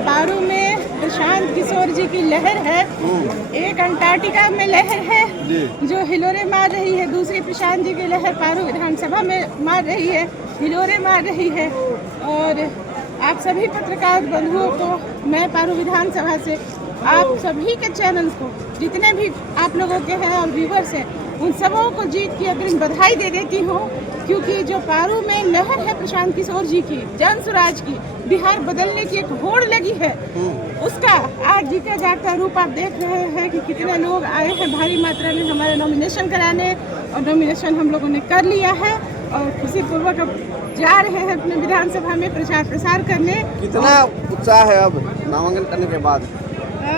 पारू में प्रशांत किशोर जी की लहर है, एक अंटार्कटिका में लहर है जो हिलोरे मार रही है, दूसरी प्रशांत जी की लहर पारू विधानसभा में मार रही है, हिलोरे मार रही है। और आप सभी पत्रकार बंधुओं को मैं पारू विधानसभा से आप सभी के चैनल्स को जितने भी आप लोगों के हैं और व्यूवर्स हैं उन सबों को जीत की अग्रिम बधाई दे देती हूँ, क्योंकि जो पारू में लहर है प्रशांत किशोर जी की, जन स्वराज की, बिहार बदलने की एक होड़ लगी है, उसका आज जीता जागता रूप आप देख रहे हैं कि कितने लोग आए हैं भारी मात्रा में हमारे नॉमिनेशन कराने, और नॉमिनेशन हम लोगों ने कर लिया है और खुशीपूर्वक अब जा रहे हैं अपने विधानसभा में प्रचार प्रसार करने। कितना उत्साह है अब नामांकन करने के बाद?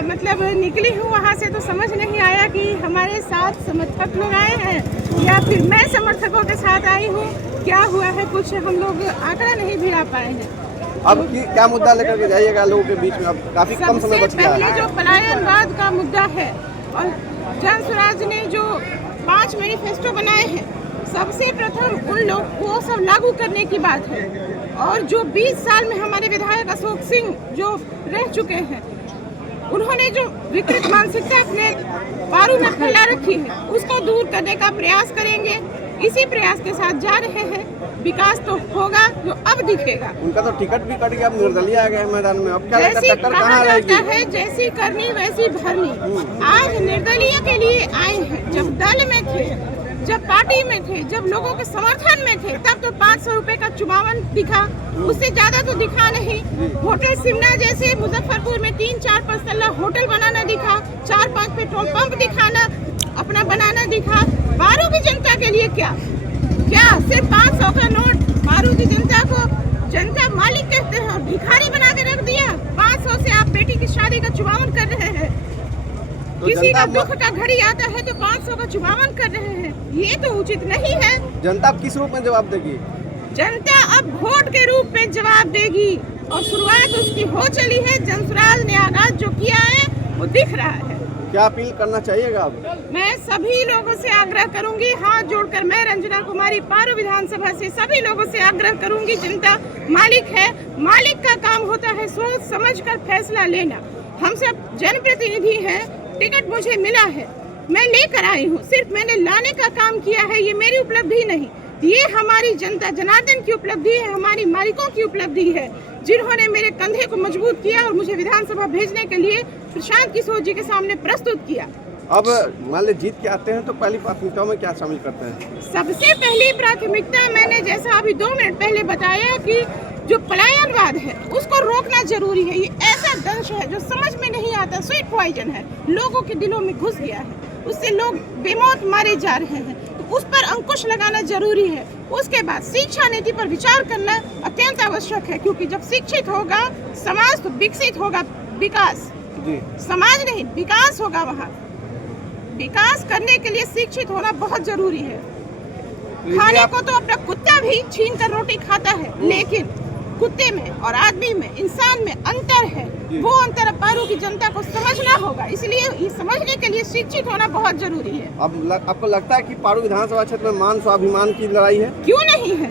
मतलब निकली हूँ वहाँ से तो समझ नहीं आया कि हमारे साथ समर्थक लोग आए हैं या फिर मैं समर्थकों के साथ आई हूँ, क्या हुआ है कुछ हम लोग आंकड़ा नहीं भिड़ा पाए हैं। अब क्या मुद्दा लेकर के जाइएगा लोगों के बीच में? अब काफी कम समय बच गया है। पहले जो पलायनवाद का मुद्दा है और जन स्वराज ने जो 5 मैनिफेस्टो बनाए हैं, सबसे प्रथम उन लोग को सब लागू करने की बात है। और जो 20 साल में हमारे विधायक अशोक सिंह जो रह चुके हैं, उन्होंने जो विकृत मानसिकता अपने पारू में फैला रखी है उसको दूर करने का प्रयास करेंगे। इसी प्रयास के साथ जा रहे हैं। विकास तो होगा जो अब दिखेगा। उनका तो टिकट भी कट गया, अब निर्दलीय आ गए मैदान में। अब क्या टक्कर कहाँ रहेगी? जैसी करनी वैसी भरनी। आज निर्दलीय के लिए आए हैं। जब दल में थे, जब पार्टी में थे, जब लोगों के समर्थन में थे, तब तो 500 रुपए का चुमावन दिखा, उससे ज्यादा तो दिखा नहीं। होटल सिमना जैसे मुजफ्फरपुर में 3-4 तल्ला होटल बनाना दिखा, 4-5 पेट्रोल पंप दिखाना, अपना बनाना दिखा। पारू की जनता के लिए क्या सिर्फ 500 का नोट पारू की जनता को जनता मालिक कहते हैं और भिखारी बना के रख दिया। 500 से आप बेटी की शादी का चुमावन कर रहे हैं। तो किसी का दुख का घड़ी आता है तो 500 का चुमावन कर रहे हैं, ये तो उचित नहीं है। जनता अब किस रूप में जवाब देगी? जनता अब वोट के रूप में जवाब देगी और शुरुआत उसकी हो चली है। जन स्वराज ने आगाज जो किया है वो दिख रहा है। क्या अपील करना चाहिएगा अब? मैं सभी लोगों से आग्रह करूंगी, हाथ जोड़कर मैं रंजना कुमारी पारू विधानसभा से सभी लोगों से आग्रह करूंगी। जनता मालिक है, मालिक का काम होता है सोच समझकर फैसला लेना। हम सब जनप्रतिनिधि हैं, टिकट मुझे मिला है, मैं लेकर आई हूँ। सिर्फ मैंने लाने का काम किया है, ये मेरी उपलब्धि नहीं, ये हमारी जनता जनार्दन की उपलब्धि है, हमारी मालिकों की उपलब्धि है, जिन्होंने मेरे कंधे को मजबूत किया और मुझे विधानसभा भेजने के लिए प्रशांत किशोर जी के सामने प्रस्तुत किया। अब मान लीजिए जीत के आते हैं तो पहली प्राथमिकताओं में क्या शामिल करते हैं? सबसे पहली प्राथमिकता मैंने जैसा अभी 2 मिनट पहले बताया कि जो पलायनवाद है उसको रोकना जरूरी है। ये ऐसा दंश है जो समझ में नहीं आता, स्वीट पॉइजन है, लोगों के दिलों में घुस गया है, उससे लोग बेमौत मारे जा रहे हैं, तो उस पर अंकुश लगाना जरूरी है। उसके बाद शिक्षा नीति पर विचार करना अत्यंत आवश्यक है, क्योंकि जब शिक्षित होगा समाज तो विकसित होगा। विकास समाज नहीं विकास होगा। वहाँ विकास करने के लिए शिक्षित होना बहुत जरूरी है। खाने को तो अपना कुत्ता भी छीन कर रोटी खाता है, लेकिन कुत्ते में और आदमी में, इंसान में अंतर है। वो अंतर पारू की जनता को समझना होगा, इसलिए ये समझने के लिए शिक्षित होना बहुत जरूरी है। अब आपको लगता है कि पारू विधानसभा क्षेत्र में मान स्वाभिमान की लड़ाई है? क्यों नहीं है।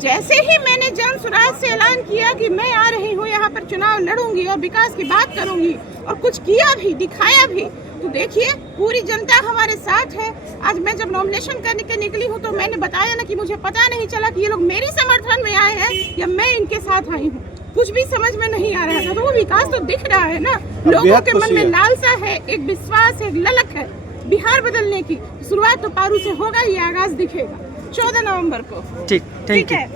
जैसे ही मैंने जन स्वराज से ऐलान किया कि मैं आ रही हूँ यहाँ पर चुनाव लड़ूंगी और विकास की बात करूंगी और कुछ किया भी, दिखाया भी, तो देखिए पूरी जनता हमारे साथ है। आज मैं जब नॉमिनेशन करने के निकली हूँ तो मैंने बताया ना कि मुझे पता नहीं चला कि ये लोग मेरी समर्थन में आए हैं या मैं इनके साथ आई हूँ, कुछ भी समझ में नहीं आ रहा था। तो वो विकास तो दिख रहा है ना, लोगों के मन में लालसा है, एक विश्वास है, एक ललक है बिहार बदलने की। शुरुआत तो पारू से होगा, ये आगाज दिखेगा 14 नवंबर को। ठीक है।